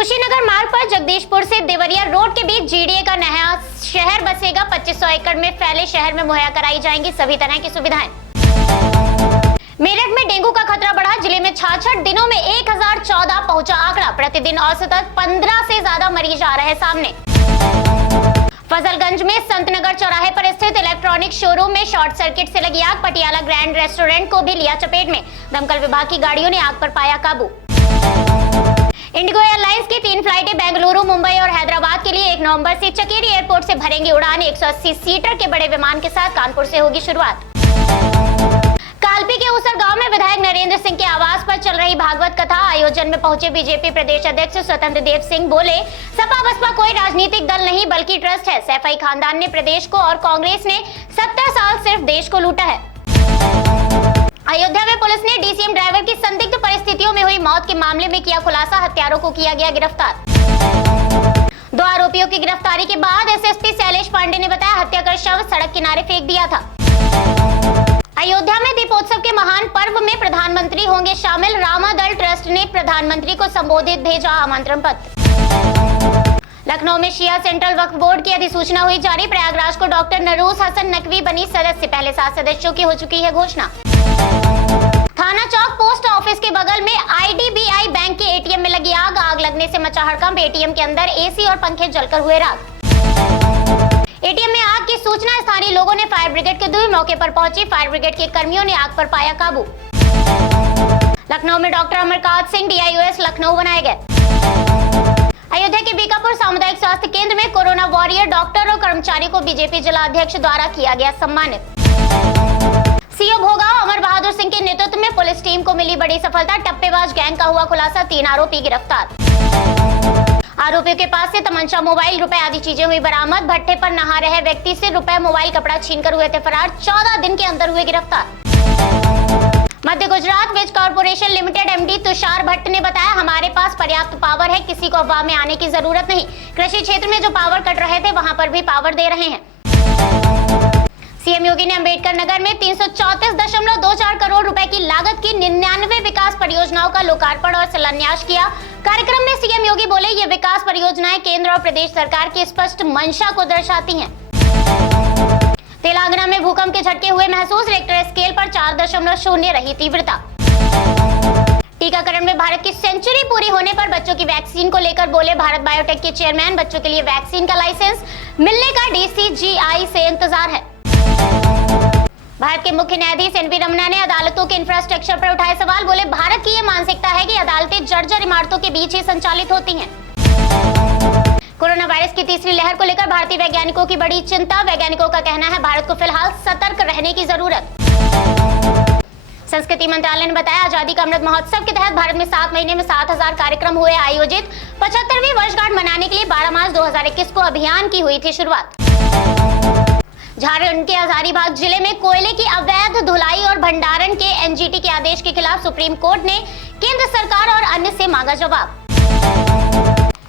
कुशीनगर मार्ग पर जगदीशपुर से देवरिया रोड के बीच जीडीए का नया शहर बसेगा। 2500 एकड़ में फैले शहर में मुहैया कराई जाएंगी सभी तरह की सुविधाएं। मेरठ में डेंगू का खतरा बढ़ा। जिले में 66 दिनों में 1014 पहुंचा आंकड़ा। प्रतिदिन औसतन 15 से ज्यादा मरीज आ रहे सामने। फजलगंज में संतनगर चौराहे पर स्थित इलेक्ट्रॉनिक शोरूम में शॉर्ट सर्किट से लगी आग। पटियाला ग्रैंड रेस्टोरेंट को भी लिया चपेट में। दमकल विभाग की गाड़ियों ने आग पर पाया काबू। इंडिगो एयरलाइंस की 3 फ्लाइटें बेंगलुरु, मुंबई और हैदराबाद के लिए 1 नवंबर से चकेरी एयरपोर्ट से भरेंगी उड़ान। 180 सीटर के बड़े विमान के साथ कानपुर से होगी शुरुआत। कालपी के उसर गांव में विधायक नरेंद्र सिंह के आवास पर चल रही भागवत कथा आयोजन में पहुंचे बीजेपी प्रदेश अध्यक्ष स्वतंत्र देव सिंह बोले, सपा बसपा कोई राजनीतिक दल नहीं बल्कि ट्रस्ट है। सैफई खानदान ने प्रदेश को और कांग्रेस ने 70 साल सिर्फ देश को लूटा है। अयोध्या में पुलिस ने डीसीएम ड्राइवर की संदिग्ध परिस्थितियों में हुई मौत के मामले में किया खुलासा। हत्यारों को किया गया गिरफ्तार। 2 आरोपियों की गिरफ्तारी के बाद एसएसपी शैलेश पांडे ने बताया, हत्या कर शव सड़क किनारे फेंक दिया था। अयोध्या में दीपोत्सव के महान पर्व में प्रधानमंत्री होंगे शामिल। रामादल ट्रस्ट ने प्रधानमंत्री को संबोधित भेजा आमंत्रण पत्र। लखनऊ में शिया सेंट्रल वक्फ बोर्ड की अधिसूचना हुई जारी। प्रयागराज को डॉक्टर नरूस हसन नकवी बनी सदस्य। पहले 7 सदस्यों की हो चुकी है घोषणा। थाना चौक पोस्ट ऑफिस के बगल में आईडीबीआई बैंक के एटीएम में लगी आग। आग लगने से मचा हड़कंप। एटीएम के अंदर एसी और पंखे जलकर हुए राख। एटीएम में आग की सूचना स्थानीय लोगों ने फायर ब्रिगेड के दी। मौके पर पहुंची फायर ब्रिगेड के कर्मियों ने आग पर पाया काबू। लखनऊ में डॉक्टर अमरकांत सिंह डीआईओएस लखनऊ बनाए गए। अयोध्या के बीकापुर सामुदायिक स्वास्थ्य केंद्र में कोरोना वॉरियर डॉक्टर और कर्मचारियों को बीजेपी जिला अध्यक्ष द्वारा किया गया सम्मानित। सीओ भोगांव अमर बहादुर सिंह के नेतृत्व में पुलिस टीम को मिली बड़ी सफलता। टप्पेबाज गैंग का हुआ खुलासा। 3 आरोपी गिरफ्तार। आरोपियों के पास से तमंचा, मोबाइल, रुपए आदि चीजें हुई बरामद। भट्टे पर नहा रहे व्यक्ति से रुपए, मोबाइल, कपड़ा छीनकर हुए थे फरार। 14 दिन के अंदर हुए गिरफ्तार। मध्य गुजरात वेज corporation limited MD Tushar Bhatt ने बताया, हमारे पास पर्याप्त पावर है, किसी को अफवाह में आने की जरूरत नहीं। कृषि क्षेत्र में जो पावर कट रहे थे वहां पर भी पावर दे रहे हैं। सीएम योगी ने अंबेडकर नगर में 334.24 करोड़ रुपए की लागत की 99 विकास परियोजनाओं का लोकार्पण और शिलान्यास किया। कार्यक्रम में सीएम योगी बोले, ये विकास परियोजनाएं केंद्र और प्रदेश सरकार की स्पष्ट मंशा को दर्शाती हैं। तेलंगाना में भूकंप के झटके हुए महसूस। रिक्टर स्केल पर 4.0 रही तीव्रता। टीकाकरण में भारत की सेंचुरी पूरी होने पर बच्चों की वैक्सीन को लेकर बोले भारत बायोटेक के चेयरमैन, बच्चों के लिए वैक्सीन का लाइसेंस मिलने का डीसीजीआई से इंतजार है। भारत के मुख्य न्यायाधीश एनवी रमन्ना ने अदालतों के इंफ्रास्ट्रक्चर पर उठाए सवाल। बोले, भारत की ये मानसिकता है कि अदालतें जर्जर इमारतों के बीच ही संचालित होती हैं। कोरोना वायरस की तीसरी लहर को लेकर भारतीय वैज्ञानिकों की बड़ी चिंता। वैज्ञानिकों का कहना है, भारत को फिलहाल सतर्क रहने की जरूरत। संस्कृति मंत्रालय ने बताया, आजादी का अमृत महोत्सव के तहत भारत में 7 महीने में 7000 कार्यक्रम हुए आयोजित। 75वीं वर्षगांठ मनाने के लिए 12 मार्च 2021 को अभियान की हुई थी शुरुआत। झारखंड के हजारीबाग जिले में कोयले की अवैध धुलाई और भंडारण के एनजीटी के आदेश के खिलाफ सुप्रीम कोर्ट ने केंद्र सरकार और अन्य से मांगा जवाब।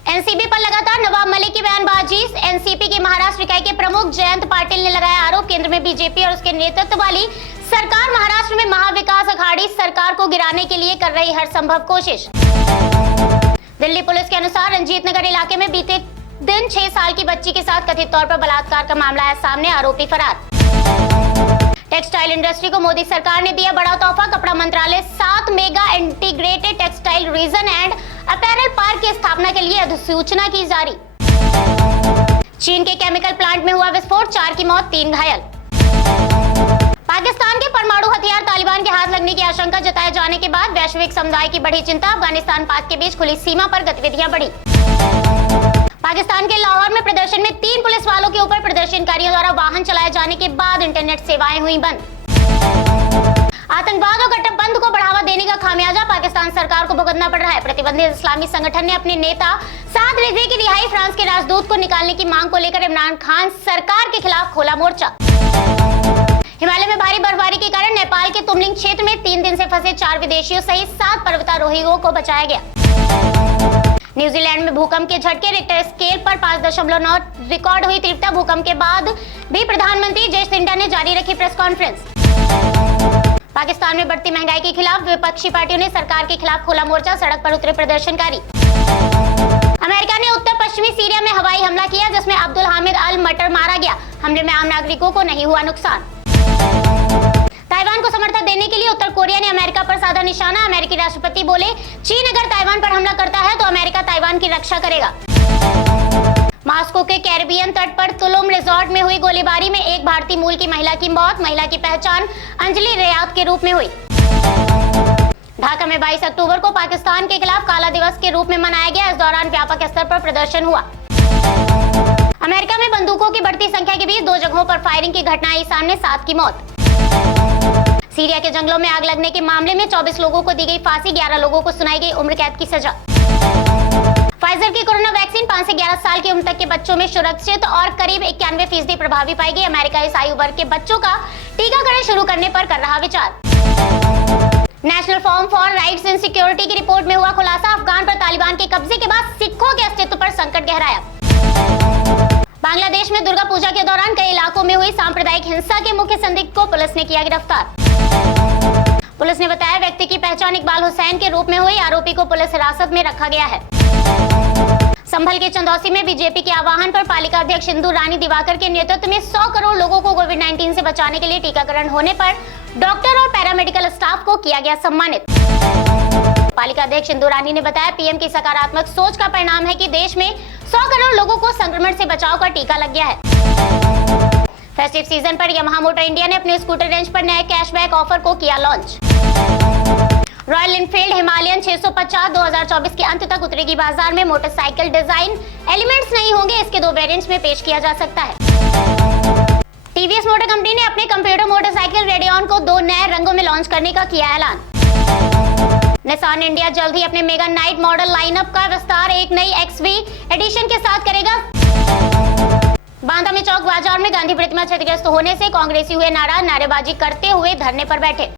एनसीपी पर लगातार नवाब मलिक की बयानबाजी। एनसीपी के महाराष्ट्र इकाई के प्रमुख जयंत पाटिल ने लगाया आरोप, केंद्र में बीजेपी और उसके नेतृत्व वाली सरकार महाराष्ट्र में महाविकास अघाड़ी सरकार को गिराने के लिए कर रही हर संभव कोशिश। दिल्ली पुलिस के अनुसार रंजीत नगर इलाके में बीते दिन 6 साल की बच्ची के साथ कथित तौर पर बलात्कार का मामला आया सामने। आरोपी फरार। टेक्सटाइल इंडस्ट्री को मोदी सरकार ने दिया बड़ा तोहफा। कपड़ा मंत्रालय 7 mega integrated textile reason and apparel park की स्थापना के लिए अधिसूचना की जारी। चीन के केमिकल प्लांट में हुआ विस्फोट, 4 की मौत, 3 घायल। पाकिस्तान के परमाणु हथियार तालिबान के हाथ लगने की आशंका जताए जाने के बाद वैश्विक समुदाय की बढ़ी चिंता। अफगानिस्तान पाक के बीच खुली सीमा पर गतिविधियां बढ़ी। पाकिस्तान के लाहौर में प्रदर्शन में 3 पुलिस वालों के ऊपर प्रदर्शनकारियों द्वारा वाहन चलाए जाने के बाद इंटरनेट सेवाएं हुई बंद। आतंकवाद और गठबंधन को बढ़ावा देने का खामियाजा पाकिस्तान सरकार को भुगतना पड़ रहा है। प्रतिबंधित इस्लामी संगठन ने अपने नेता साद रिजवी की रिहाई, फ्रांस के राजदूत को निकालने की मांग को लेकर इमरान खान सरकार के खिलाफ खोला मोर्चा। हिमालय में भारी बर्फबारी के कारण नेपाल के तुमलिंग क्षेत्र में 3 दिन से फंसे 4 विदेशियों सहित 7 पर्वतारोहियों को बचाया गया। न्यूजीलैंड में भूकंप के झटके। रिक्टर स्केल पर 5.9 रिकॉर्ड हुई तीव्रता। भूकंप के बाद भी प्रधानमंत्री जय सिंडा ने जारी रखी प्रेस कॉन्फ्रेंस। पाकिस्तान में बढ़ती महंगाई के खिलाफ विपक्षी पार्टियों ने सरकार के खिलाफ खोला मोर्चा। सड़क पर उतरे प्रदर्शनकारी। अमेरिका ने उत्तर पश्चिमी सीरिया में हवाई हमला किया, जिसमें अब्दुल हामिद अल मटर मारा गया। हमले में आम नागरिकों को नहीं हुआ नुकसान। ताइवान को समर्थन देने के लिए उत्तर कोरिया ने अमेरिका पर साधा निशाना। अमेरिकी राष्ट्रपति बोले, चीन अगर ताइवान पर हमला करता है तो अमेरिका ताइवान की रक्षा करेगा। मॉस्को के कैरिबियन तट पर तुलुम रिजॉर्ट में हुई गोलीबारी में एक भारतीय मूल की महिला की मौत। महिला की पहचान अंजलि रियात के रूप में हुई। ढाका में 22 अक्टूबर को पाकिस्तान के खिलाफ काला दिवस के रूप में मनाया गया। इस दौरान व्यापक स्तर पर प्रदर्शन हुआ। अमेरिका में बंदूकों की बढ़ती संख्या के बीच 2 जगहों पर फायरिंग की घटना आई सामने, 7 की मौत। सीरिया के जंगलों में आग लगने के मामले में 24 लोगों को दी गई फांसी, 11 लोगों को सुनाई गई उम्र कैद की सजा। फाइजर की कोरोना वैक्सीन 5 से 11 साल की उम्र तक के बच्चों में सुरक्षित और करीब 91% प्रभावी पाई गई। अमेरिका इस आयु वर्ग के बच्चों का टीकाकरण शुरू करने पर कर रहा विचार। National forum for rights and security की रिपोर्ट में हुआ खुलासा। अफगान पर तालिबान के कब्जे के बाद सिखों के अस्तित्व पर संकट गहराया। बांग्लादेश में दुर्गा पूजा के दौरान कई इलाकों में हुई सांप्रदायिक हिंसा के मुख्य संदिग्ध को पुलिस ने किया गिरफ्तार। पुलिस ने बताया, व्यक्ति की पहचान इकबाल हुसैन के रूप में हुई। आरोपी को पुलिस हिरासत में रखा गया है। संभल के चंदौसी में बीजेपी के आह्वान पर पालिका अध्यक्ष इंदु रानी दिवाकर के नेतृत्व में 100 करोड़ लोगों को कोविड-19 से बचाने के लिए टीकाकरण होने पर डॉक्टर और पैरामेडिकल स्टाफ को किया गया सम्मानित। पालिका अध्यक्ष इंदु रानी ने बताया, पीएम की सकारात्मक सोच का परिणाम है कि देश में 100 करोड़ लोगों को संक्रमण से बचाव का टीका लग गया है। फेस्टिव सीजन पर यामाहा मोटर इंडिया ने अपने स्कूटर रेंज पर नए कैशबैक ऑफर को किया लॉन्च। रॉयल एनफील्ड हिमालयन 650 2024 के अंत तक उतरेगी बाजार में। मोटरसाइकिल डिजाइन एलिमेंट्स नहीं होंगे, इसके 2 वेरिएंट्स में पेश किया जा सकता है। टीवीएस मोटर कंपनी ने अपने कंप्यूटर मोटरसाइकिल रेडियन को 2 नए रंगों में लॉन्च करने का किया ऐलान। निसान इंडिया जल्द ही अपने मेगा नाइट मॉडल लाइनअप का विस्तार एक नई XV एडिशन के साथ करेगा। बांदा में चौक बाजार में गांधी प्रतिमा क्षतिग्रस्त होने से कांग्रेसी हुए नाराज, नारेबाजी करते हुए धरने पर बैठे।